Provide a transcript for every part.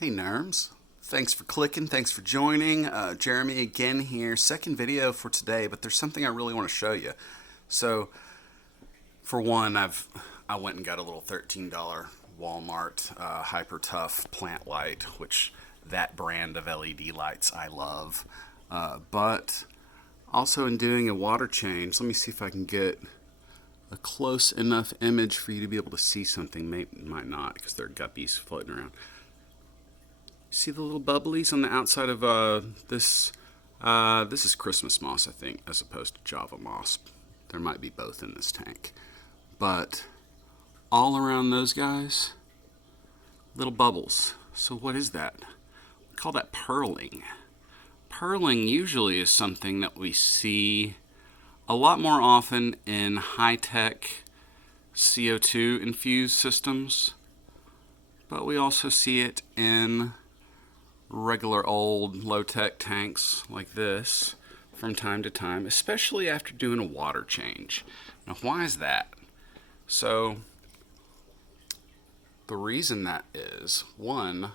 Hey Nerms, thanks for clicking, thanks for joining. Jeremy again here, second video for today, but there's something I really want to show you. So, for one, I went and got a little $13 Walmart Hyper Tough plant light, which that brand of LED lights I love. But also in doing a water change, let me see if I can get a close enough image for you to be able to see something. Might not, because there are guppies floating around. See the little bubblies on the outside of this? This is Christmas moss, I think, as opposed to Java moss. There might be both in this tank. But all around those guys, little bubbles. So what is that? We call that purling. Purling usually is something that we see a lot more often in high-tech CO2 infused systems, but we also see it in regular old low-tech tanks like this from time to time, especially after doing a water change. Now, why is that? So, the reason that is, one,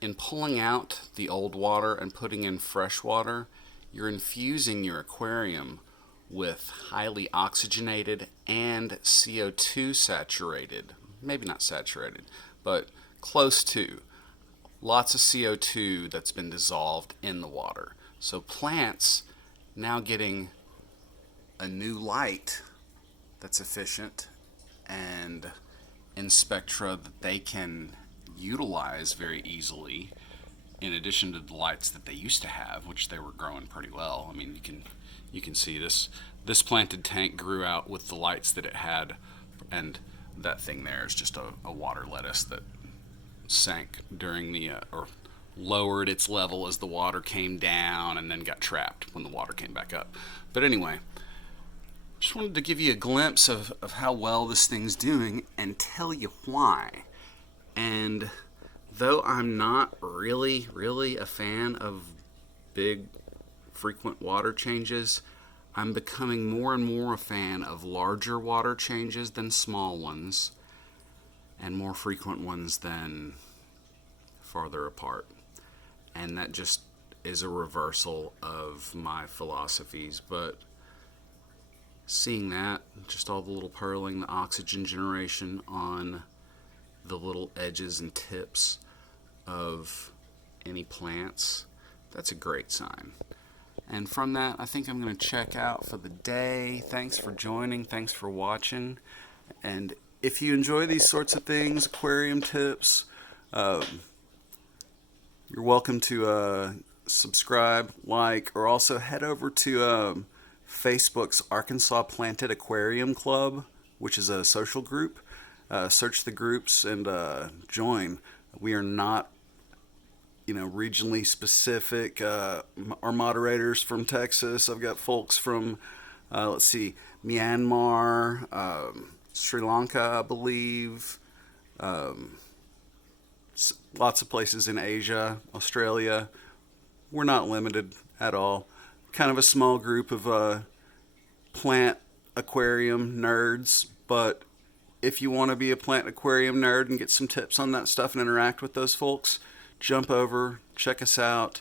in pulling out the old water and putting in fresh water, you're infusing your aquarium with highly oxygenated and CO2 saturated, maybe not saturated, but close to. Lots of CO2 that's been dissolved in the water. So plants now getting a new light that's efficient and in spectra that they can utilize very easily, in addition to the lights that they used to have, which they were growing pretty well. I mean, you can see this planted tank grew out with the lights that it had, and that thing there is just a water lettuce that sank during the or lowered its level as the water came down and then got trapped when the water came back up. But anyway, just wanted to give you a glimpse of how well this thing's doing and tell you why. And though I'm not really a fan of big frequent water changes, I'm becoming more and more a fan of larger water changes than small ones, and more frequent ones than farther apart. And that just is a reversal of my philosophies. But seeing that, just all the little purling, the oxygen generation on the little edges and tips of any plants, that's a great sign. And from that, I think I'm going to check out for the day. Thanks for joining. Thanks for watching. And if you enjoy these sorts of things, aquarium tips, you're welcome to subscribe, like, or also head over to Facebook's Arkansas Planted Aquarium Club, which is a social group. Search the groups and join. We are not, regionally specific. Our moderators from Texas. I've got folks from, Myanmar, Sri Lanka, I believe. Lots of places in Asia, Australia. We're not limited at all. Kind of a small group of plant aquarium nerds, but if you want to be a plant aquarium nerd and get some tips on that stuff and interact with those folks, jump over, check us out,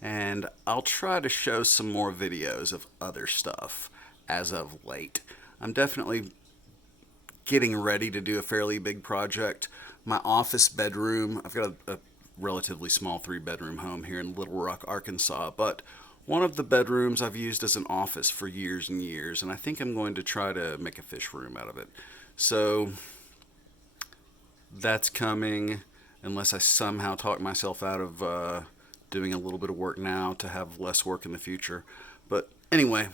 and I'll try to show some more videos of other stuff as of late. I'm definitely getting ready to do a fairly big project. My office bedroom, I've got a relatively small 3-bedroom home here in Little Rock, Arkansas, but one of the bedrooms I've used as an office for years and years, and I think I'm going to try to make a fish room out of it. So that's coming, unless I somehow talk myself out of doing a little bit of work now to have less work in the future. But anyway,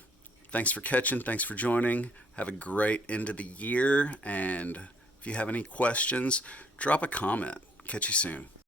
thanks for catching, thanks for joining. Have a great end of the year, and if you have any questions, drop a comment. Catch you soon.